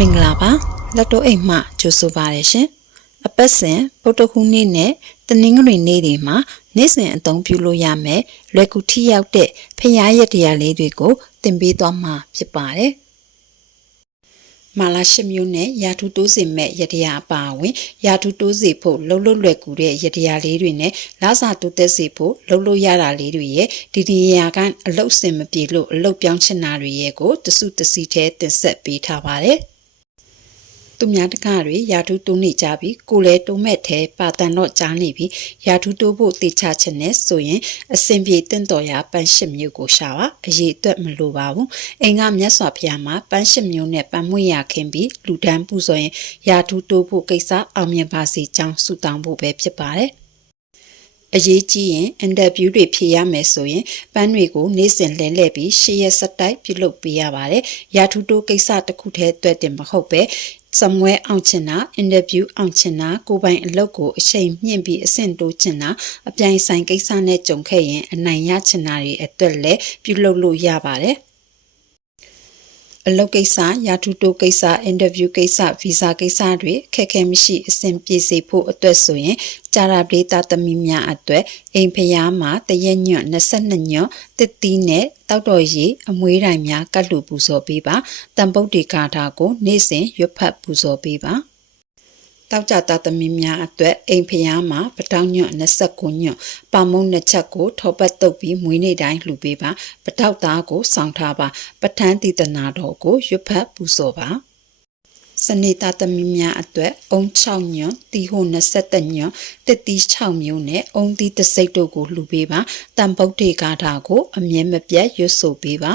မင်္ဂလာပါလက်တော့အိမ်မှကြိုဆိုပါရရှင်အပတ်စဉ်ပုတ်တခုနေ့နဲ့တနင်္ဂနွေနေ့တွေမှာနေ့စဉ်အသုံးပြုလို့ရမယ်လွယ်ကူထိရောက်တဲ့ဖျားရက်တရားလေးတွေကိုသင်ပေးသွားမှာဖြစ်ပါတယ်မာလာရှိမျိုးနဲ့ယာထုတိုးစီမဲ့ရတရားအပါအဝင်ယာထုတိုးစီဖို့လှုပ်လှုပ်လွယ်ကူတဲ့ရတရားလေးတွေနဲ့လာစာတိုးသက်စီဖို့လှုပ်လို့ရတာလေးတွေရဲ့ဒီဒီယာကအလုတ်စင်မပြေလို့အလုတ်ပြောင်းချင်တာတွေရဲ့ကိုတစုတစီထဲတင်ဆက်ပေးထားပါတယ် သူများတကားတွေယာထုတိုးနေကြပြီးကိုလည်းတုံးမဲ့သေးပါတန်တော့ကြားနေပြီးယာထုတိုးဖို့တေချချင်နဲ့ဆိုရင်အစင်ပြေတင့်တော်ရာပန်းရှစ်မျိုးကိုရှာပါအရေးအတွက်မလိုပါဘူးအိမ်ကမြတ်စွာဘုရားမှာပန်းရှစ်မျိုးနဲ့ပန်းမွေရခင်းပြီးလူဒန်းပူဆိုရင်ယာထုတိုးဖို့ကိစ္စအောင်မြင်ပါစေကြောင်းဆုတောင်းဖို့ပဲဖြစ်ပါတယ်အရေးကြီးရင်အင်တာဗျူးတွေဖြေရမယ်ဆိုရင်ပန်းတွေကိုနေ့စဉ်လဲလှည့်ပြီးရှေ့ရက်ဆက်တိုက်ပြုလုပ်ပေးရပါတယ်။ရာထူးတိုးကိစ္စတစ်ခုတည်းအတွက်တင်မဟုတ်ပဲ စမွဲအောင်ချင်တာအင်တာဗျူးအောင်ချင်တာကိုပိုင်အလုပ်ကိုအချိန်မြင့်ပြီးအဆင့်တိုးချင်တာအပြိုင်ဆိုင်ကိစ္စနဲ့ကြုံခဲ့ရင်အနိုင်ရချင်တာတွေအတွက်လည်းပြုလုပ်လို့ရပါတယ်။ အလုပ်ကိစ္စရာထူးတိုးကိစ္စအင်တာဗျူးကိစ္စဗီဇာကိစ္စတွေခက်ခဲမရှိအဆင်ပြေစေဖို့အတွက်ဆိုရင်ကြာရာပရိသသမီးများအတွက်အိမ်ဖျားမှာတရက်ညွတ်22ညွတ်တစ်သီးနဲ့တောက်တော်ရီအမွေးတိုင်များကတ်လူပူဇော်ပေးပါတန်ပုတ်ဒီကာထာကိုနေ့စဉ်ရွတ်ဖတ်ပူဇော်ပေးပါ တောက်ကြတာသမီးများအတွက်အိမ်ဖျားမှာပတောင်းညွတ်29ညွတ်ပါမုံနှစ်ချက်ကိုထောပတ်တုပ်ပြီးမွေးနေ့တိုင်းလှူပေးပါပတောက်သားကိုစောင့်ထားပါပထန်းတည်တနာတော်ကိုရွတ်ဖတ်ပူဇော်ပါစနေသားသမီးများအတွက်အုံ6ညွန့်တီဟို21ညွန့်တစ်တီ6မျိုးနဲ့အုံတီတစ်စိတ်တို့ကိုလှူပေးပါတန်ပုတ်တေကားတာကိုအမြဲမပြတ်ရွတ်ဆိုပေးပါ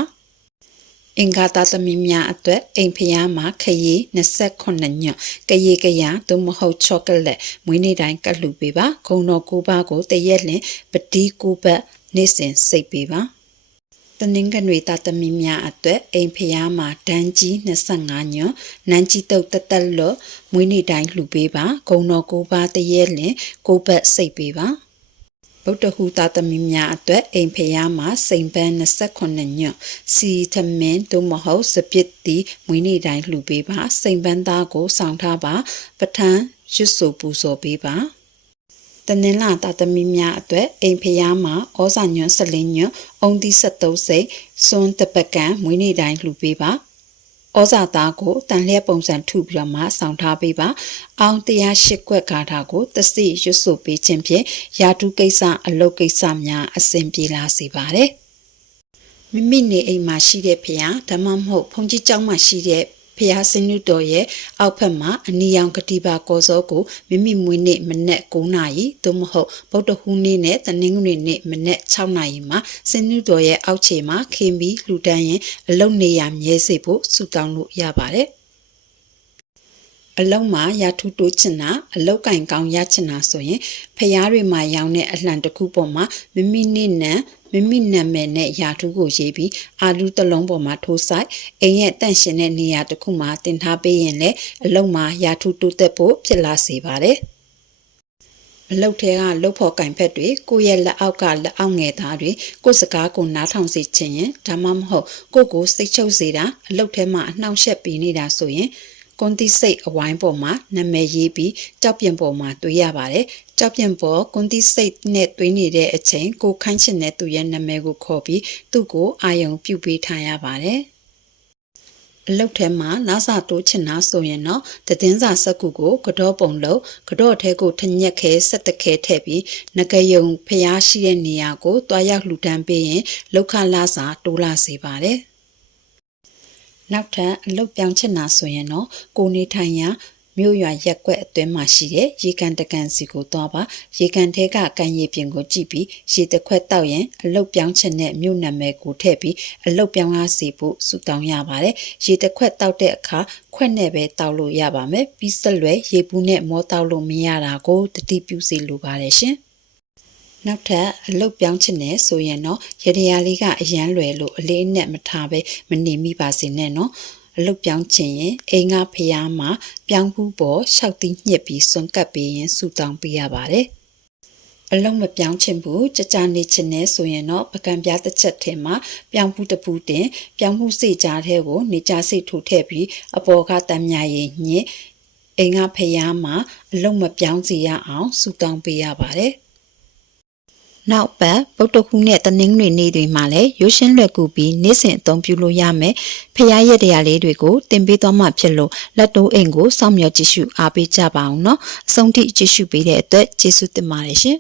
အင်္ဂါသားသမီးများအတွက်အိမ်ဖျားမှာခရီး28ညွန့်ကရေကရသို့မဟုတ်ချောကလက်မွေးနေ့တိုင်းကတ်လှူပေးပါခုံတော်ကိုပါကိုတရက်လင်ပတိကိုပတ်နေ့စဉ်စိတ်ပေးပါတနင်္ဂနွေသားသမီးများအတွက်အိမ်ဖျားမှာဒန်းကြီး25ညွန့်နန်းကြီးတုတ်တက်တက်လို့မွေးနေ့တိုင်းလှူပေးပါဂုံတော်ကိုပါတရက်လင်ကိုပတ်စိတ်ပေးပါ ဗုဒ္ဓဟူသားသမီးများအတွက်အိမ်ဖျားမှာစိန်ပန်း28ညွန့်စီသမင်းတို့မဟုတ်စပစ်တီမွေးနေ့တိုင်းလှူပေးပါစိန်ပန်းသားကိုစောင့်ထားပါပထန်းရွတ်ဆိုပူဇော်ပေးပါတနင်္လာတာသမီးများအတွက်အိမ်ဖျားမှာဩဇာညွန့်14ညွန့်အုံသီး73စိတ်စွန်းတပကံမွေးနေ့တိုင်းလှူပေးပါ ဩဇာသားကိုတန်လျက်ပုံစံထုပြီးတော့မှဆောင်းထားပေးပါအောင်တရားရှိခွက်ကားတာကိုတသိရွတ်ဆိုပေးခြင်းဖြင့်ယာတုကိစ္စအလုတ်ကိစ္စများအစဉ်ပြေလာစေပါတယ်မိမိနေအိမ်မှာရှိတဲ့ဖခင်ဓမ္မမဟုတ်ဘုန်းကြီးကျောင်းမှာရှိတဲ့ ဖျားစင်းနုတော်ရဲ့အောက်ဖက်မှာအနီရောင်ကတိပါကောစောကိုမိမိမွေးနေ့မနက်9နာရီသို့မဟုတ်ဗုဒ္ဓဟူးနေ့နဲ့တနင်္ဂနွေနေ့မနက်6နာရီမှာစင်းနုတော်ရဲ့အောက်ခြေမှာခင်းပြီးလှူဒန်းရင်အလုံနေရမြဲစေဖို့ဆုတောင်းလို့ရပါတယ်အလုံးမှာရာထူးတိုးချင်တာအလောက်ကင်ကောင်းရချင်တာဆိုရင်ဖျားတွေမှာရောင်းတဲ့အလှန်တစ်ခုပေါ်မှာမိမိနဲ့နံ မိမိနာမည်နဲ့ယာထူးကိုရေးပြီးအာလူတစ်လုံးပေါ်မှာထိုးဆိုင်အိမ်ရဲ့တန့်ရှင်တဲ့နေရာတစ်ခုမှာတင်ထားပေးရင်လည်းအလုံးမှာယာထူးတိုးသက်ဖို့ဖြစ်လာစေပါတယ်အလုတ်ထဲကလုတ်ဖို့ကင်ဖက်တွေကိုယ့်ရဲ့လက်အောက်ကလက်အောက်ငယ်သားတွေကိုယ်စကားကိုနားထောင်စေခြင်းရင်ဒါမှမဟုတ်ကိုယ့်ကိုစိတ်ချုပ်စေတာအလုတ်ထဲမှာအနှောင့်ယှက်ပေးနေတာဆိုရင် ကွန်တီစိတ်အဝိုင်းပေါ်မှာနာမည်ရေးပြီးကြောက်ပြင်ပေါ်မှာတွေ့ရပါတယ်။ကြောက်ပြင်ပေါ်ကွန်တီစိတ်နဲ့တွင်းနေတဲ့အချိန်ကိုခိုင်းချင်တဲ့သူရဲ့နာမည်ကိုခေါ်ပြီးသူ့ကိုအာယုံပြုတ်ပေးထားရပါတယ်။အလုတ်ထဲမှာလာစာတိုးချင်တာဆိုရင်တော့တည်င်းစာစက်ကူကိုကတော့ပုံလို့ကတော့ထဲကိုထညက်ခဲဆက်တခဲထည့်ပြီးငကယုံဖျားရှိတဲ့နေရာကိုတွားရောက်လှူဒန်းပေးရင်လောက်ခလာစာတိုးလာစေပါတယ် နောက်ထပ်အလုတ်ပြောင်းချင်တာဆိုရင်တော့ကိုနေထိုင်ရာမြို့ရွာရက်ကွက်အတွင်းမှာရှိတဲ့ရေကန်တကန်စီကိုသွားပါရေကန်ထဲကကန်ရည်ပြင်ကိုကြည့်ပြီးရေတစ်ခွက်တောက်ရင်အလုတ်ပြောင်းချင်တဲ့မြို့နာမည်ကိုထည့်ပြီးအလုတ်ပြောင်းရစီဖို့ဆုတောင်းရပါတယ်ရေတစ်ခွက်တောက်တဲ့အခါခွက်နဲ့ပဲတောက်လို့ရပါမယ်ပြီးဆက်လွယ်ရေဘူးနဲ့မောတောက်လို့မရတာကိုတတိပြုစီလိုပါတယ်ရှင် နောက်ထပ်အလုတ်ပြောင်းချင်တယ်ဆိုရင်တော့ရတရားလေးကအရန်လွယ်လို့အလေးနဲ့မထားပဲမနေမိပါစေနဲ့နော်အလုတ်ပြောင်းချင်ရင်အိမ်ကဖျားမှာပြောင်းဘူးပေါ်ရှောက်တီးညှစ်ပြီးစွန့်ကပ်ပေးရင်ဆူတောင်းပေးရပါတယ်အလုံးမပြောင်းချင်ဘူးကြကြနေချင်နေဆိုရင်တော့ပကံပြားတစ်ချက်ထဲမှာပြောင်းမှုတစ်ပူတင် ပြောင်းမှုစိတ်ကြားထဲကိုနေကြစိတ်ထိုးထည့်ပြီးအပေါ်ကတမ်းမြရင်ညစ်အိမ်ကဖျားမှာအလုံးမပြောင်းစီရအောင်စူတောင်းပေးရပါတယ် နောက်ပတ်ဗုဒ္ဓဟူးနဲ့တနင်္ဂနွေနေ့တွေမှာလည်းရွှေရှင်းလွယ်ကူပြီးနေ့စဉ်အသုံးပြုလို့ရမယ်ဖျားရက်တရားလေးတွေကိုတင်ပေးသွားမှဖြစ်လို့လက်တိုးအိမ်ကိုစောင့်မျှော်ကြည့်ရှုအားပေးကြပါအောင်နော်အဆုံးထိကြည့်ရှုပေးတဲ့အတွက်ကျေးဇူးတင်ပါတယ်ရှင်